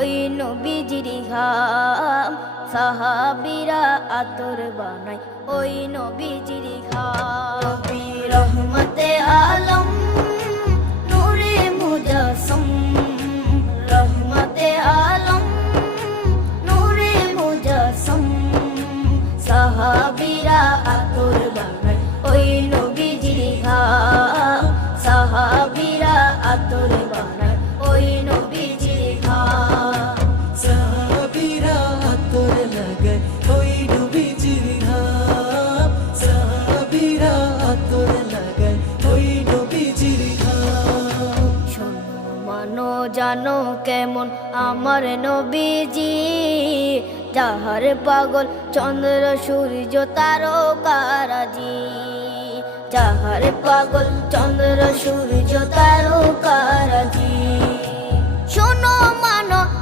ওই নবীজির ঘাম, সাহাবীরা আতর বানায় ওই নবীজির ঘাম। নবী রহমতে আলম নূরে মুজাসসম, রহমতে আলম নূরে মুজাসসম, সাহাবীরা আতর বানায় ওই নবীজির ঘাম, সাহাবীরা আতর বানায় ওই নবীজির ঘাম। সাহাবীরা আতর লাগায় ওই নবীজির ঘাম, সাহাবীরা আতর লাগায় ওই নবীজির ঘাম। শোনো মানো জানো কেমন আমার নবীজি, যাহার পাগল চন্দ্র সূর্য তারকারাজি, যাহার পাগল চন্দ্র সূর্য তারকারাজি। শোনো